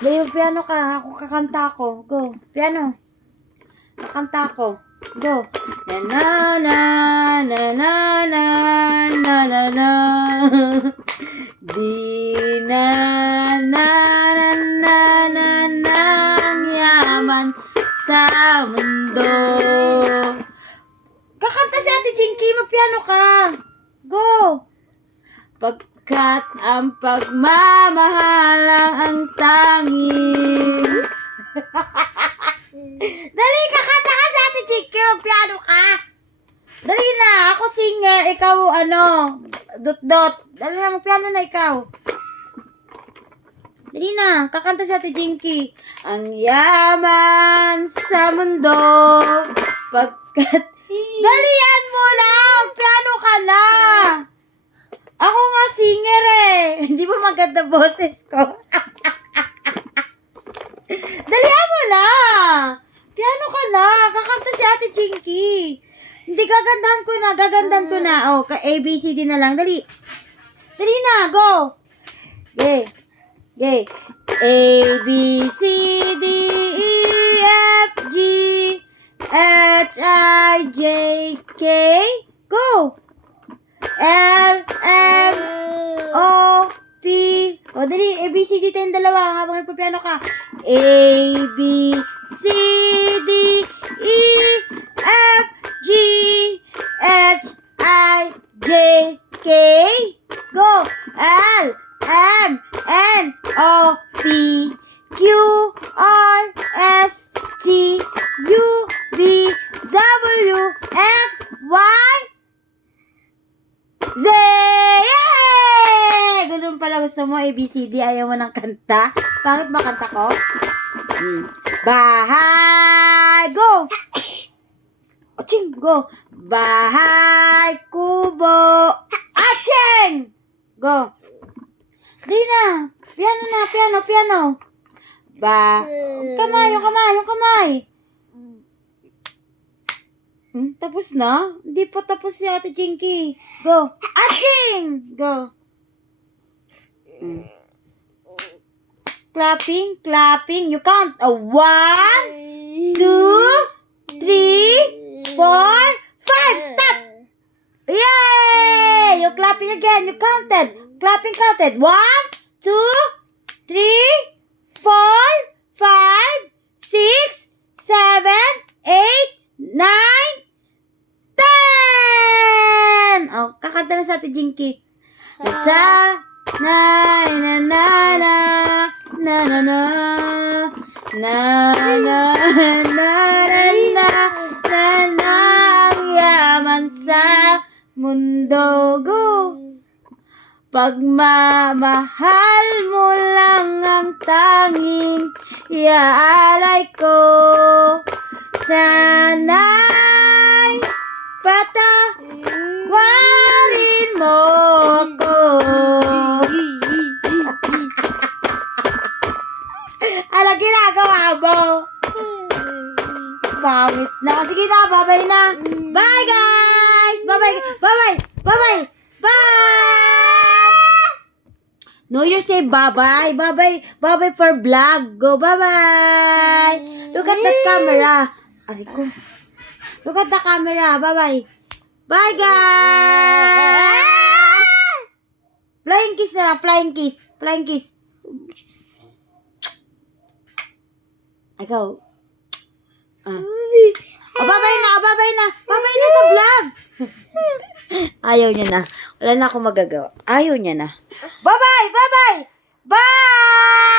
Dali, piano ka. Ako kakanta ako. Go. Piano. Kakanta ako. Go. Na na na na na na na na. Di na na na na na na yaman sa mundo. Kakanta si Ate Jinky. Magpiano ka. Go. Pagkat ang pagmamahal ang tanging. Dali, kakanta ka sa Ate Jinky. Magpiano ka. Dali na. Ako singer. Ikaw, dot-dot. Dali na, magpiano na ikaw. Dali na. Kakanta si Ate Jinky. Ang yaman sa mundo. Pagkat... Dalian mo na. Magpiano ka na. Ako nga singer eh. Hindi ba maganda boses ko? Dalian mo na. Piano ka na. Kakanta si Ate Jinky. Hindi, gagandahan ko na. Oh, ABCD na lang. Dali. Dali na, go. Okay. Okay. A, B, C, D, E, F, G, H, I, J, K. Go. L, M, O, P. O, dali. A, B, C, D tayong dalawa habang nagpapiano ka. A, B, C, D, E, F, G, H, I, J, K. Go. L, M, N, O, P, Q, R, S, T, U, V, W, X, Y, Z! Yay! Ganun pala gusto mo, ABCD, ayaw mo ng kanta? Bakit ba kanta ko? Bahay! Go! Aching! Go! Bahay! Kubo! Aching! Go! Dali na! Piano! Yung kamay! Tapos na? Hindi pa tapos si Ate Jinky. Go! Aching! Go! Clapping. You count. 1, 2, 3, 4, 5. Stop! Yay! You clapping again. You counted. Clapping counted. 1, 2, 3, 4, 5, 6, 7, 8, 9, 10! Oh, kakanta na sa Ate Jinky. Sa na na na na na na na na na na na ang yaman sa mundo. Go! Pagmamahal mo lang ang tanging iaalay ko. Sana'y patawarin mo ako. Ano ginagawa mo? Pangit na. Sige na, bye-bye na. Bye guys! Bye! No, you say bye-bye. Bye-bye for vlog. Go, bye-bye. Look at the camera. Aray ko. Look at the camera. Bye-bye. Bye, guys. Flying kiss na lang. Flying kiss. I go. Bye-bye na. Bye-bye na sa vlog. Ayaw niya na. Wala na akong magagawa. Ayaw niya na. Bye-bye. Bye!